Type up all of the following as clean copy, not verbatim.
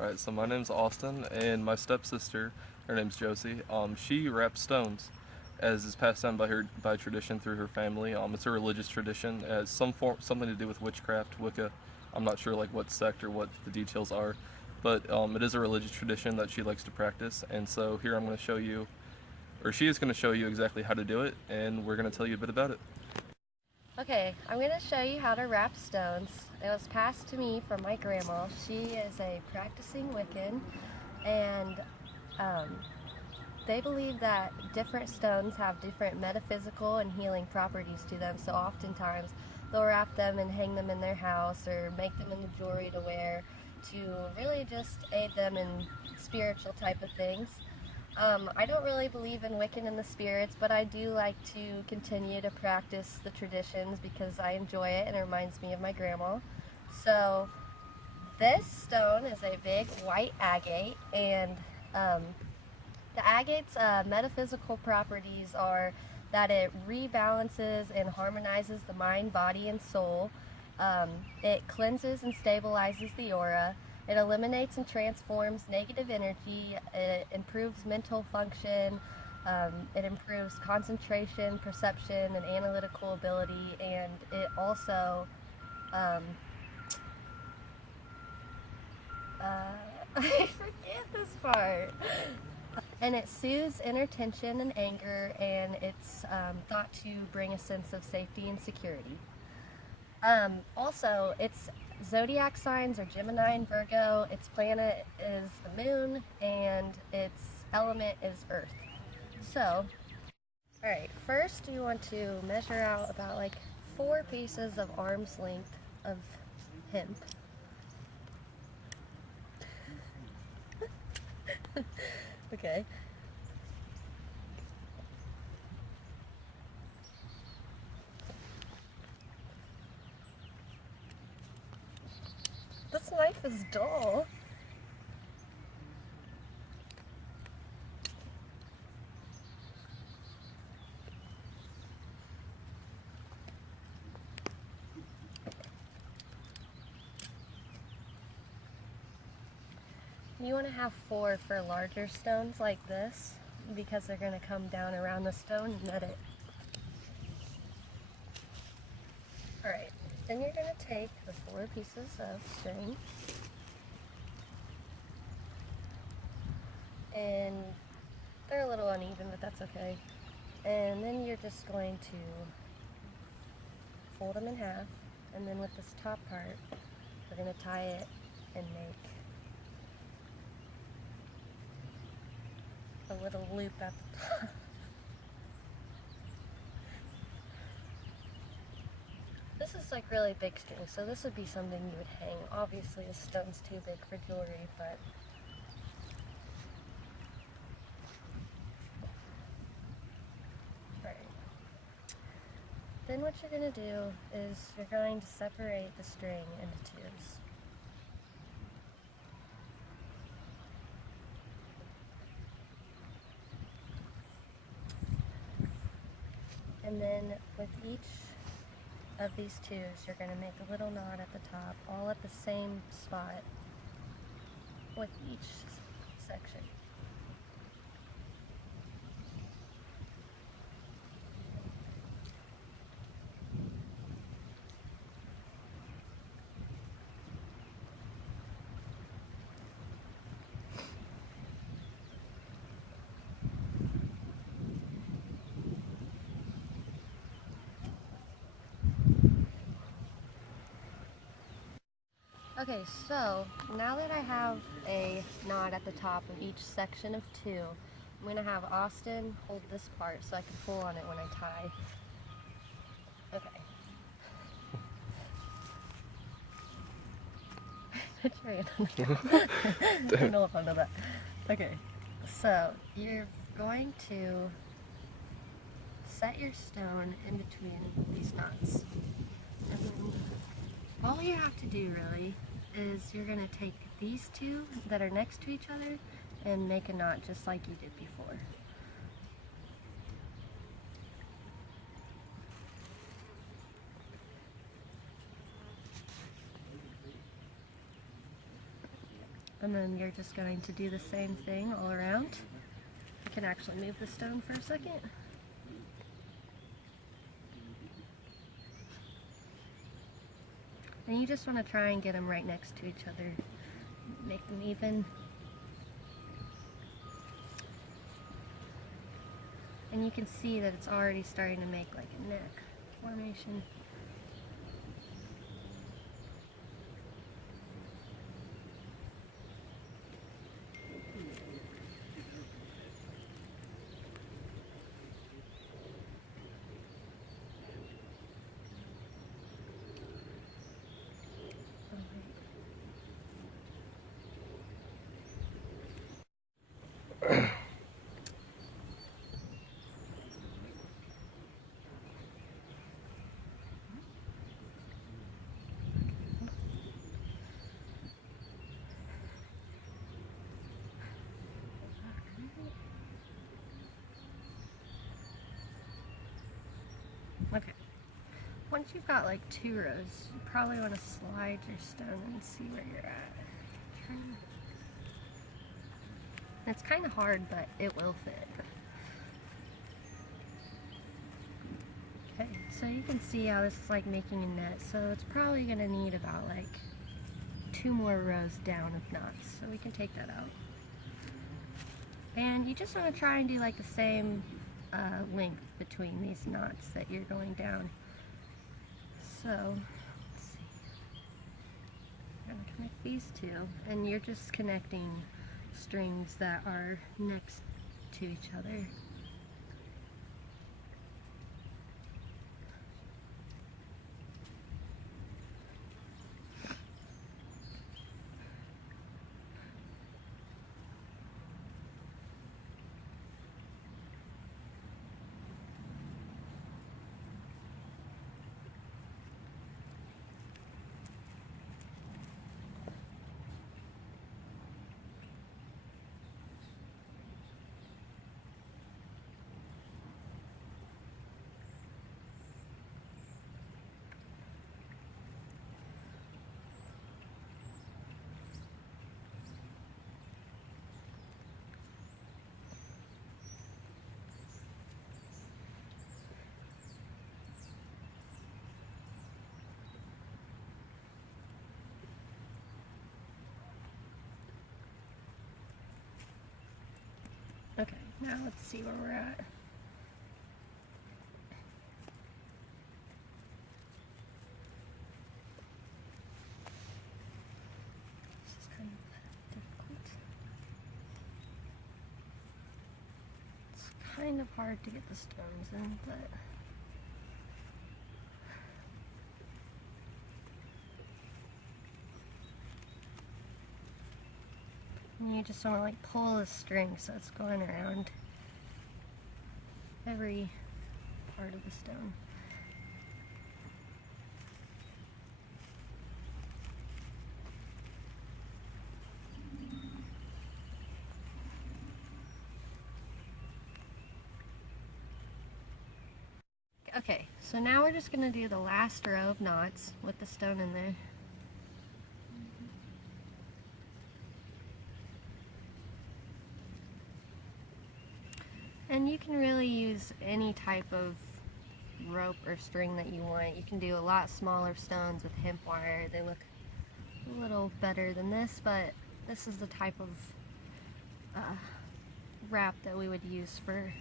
Alright, so my name's Austin, and my stepsister, her name's Josie, she wraps stones, as is passed down by tradition through her family. It's a religious tradition, it has something to do with witchcraft, Wicca. I'm not sure like what sect or what the details are, but it is a religious tradition that she likes to practice, and so here I'm going to show you, or she is going to show you exactly how to do it, and we're going to tell you a bit about it. Okay, I'm going to show you how to wrap stones. It was passed to me from my grandma. She is a practicing Wiccan, and they believe that different stones have different metaphysical and healing properties to them, so oftentimes they'll wrap them and hang them in their house or make them into jewelry to wear to really just aid them in spiritual type of things. I don't really believe in Wiccan and the spirits, but I do like to continue to practice the traditions because I enjoy it and it reminds me of my grandma. So this stone is a big white agate, and the agate's metaphysical properties are that it rebalances and harmonizes the mind, body, and soul. It cleanses and stabilizes the aura. It eliminates and transforms negative energy. It improves mental function. It improves concentration, perception, and analytical ability. And it also I forget this part. And it soothes inner tension and anger, and it's thought to bring a sense of safety and security. Also, its zodiac signs are Gemini and Virgo, its planet is the moon, and its element is earth. So, alright, first you want to measure out about like 4 pieces of arm's length of hemp. Okay. This knife is dull. You want to have 4 for larger stones like this because they're going to come down around the stone and net it. Alright, then you're going to take the 4 pieces of string and they're a little uneven, but that's okay. And then you're just going to fold them in half, and then with this top part, we're going to tie it and make a little loop at the top. This is like really big string, so this would be something you would hang. Obviously this stone's too big for jewelry, but alright. Then what you're going to do is you're going to separate the string into 2s. And then with each of these 2s, you're going to make a little knot at the top, all at the same spot with each section. Okay, so now that I have a knot at the top of each section of 2, I'm going to have Austin hold this part so I can pull on it when I tie. Okay. I don't know if I know that. Okay, so you're going to set your stone in between these knots. And then all you have to do really is you're going to take these 2 that are next to each other and make a knot just like you did before. And then you're just going to do the same thing all around. You can actually move the stone for a second. And you just want to try and get them right next to each other. Make them even. And you can see that it's already starting to make like a neck formation. Okay, once you've got like 2 rows, you probably want to slide your stone and see where you're at. It's kind of hard, but it will fit. Okay, so you can see how this is like making a net, so it's probably going to need about like 2 more rows down of knots, so we can take that out. And you just want to try and do like the same length between these knots that you're going down. So, let's see. I'm going to connect these 2, and you're just connecting strings that are next to each other. Okay, now let's see where we're at. This is kind of difficult. It's kind of hard to get the stones in, but and you just want to like pull the string so it's going around every part of the stone. Okay, so now we're just going to do the last row of knots with the stone in there. And you can really use any type of rope or string that you want. You can do a lot smaller stones with hemp wire. They look a little better than this, but this is the type of wrap that we would use for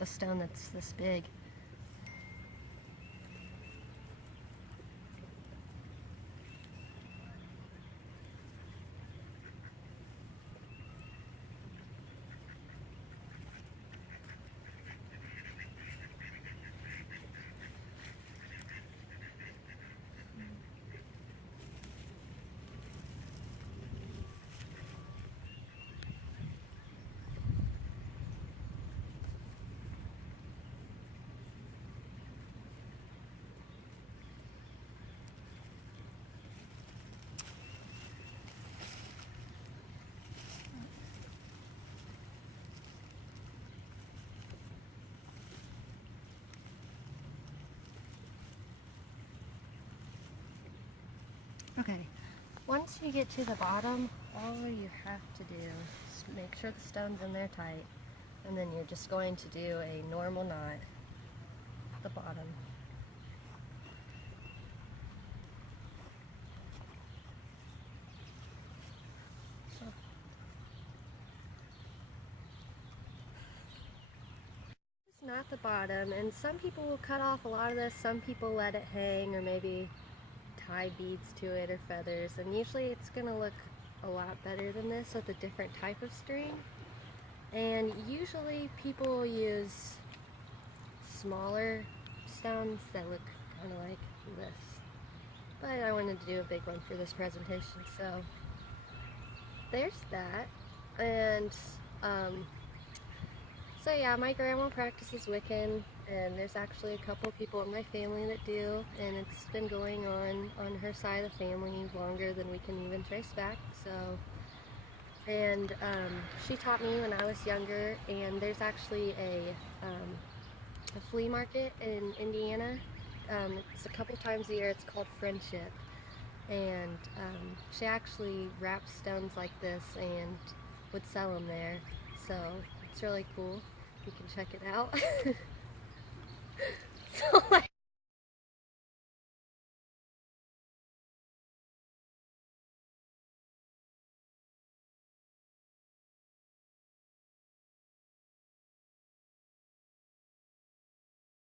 a stone that's this big. Okay, Once you get to the bottom, all you have to do is make sure the stone's in there tight, and then you're just going to do a normal knot at the bottom. Not the bottom, and some people will cut off a lot of this, some people let it hang or maybe tie beads to it or feathers, and usually it's going to look a lot better than this with a different type of string. And usually people will use smaller stones that look kind of like this, but I wanted to do a big one for this presentation, so there's that. And so yeah, my grandma practices Wiccan, and there's actually a couple people in my family that do, and it's been going on her side of the family longer than we can even trace back. So, and she taught me when I was younger, and there's actually a flea market in Indiana. It's a couple times a year. It's called Friendship, and she actually wraps stones like this and would sell them there. So it's really cool. You can check it out. So, like,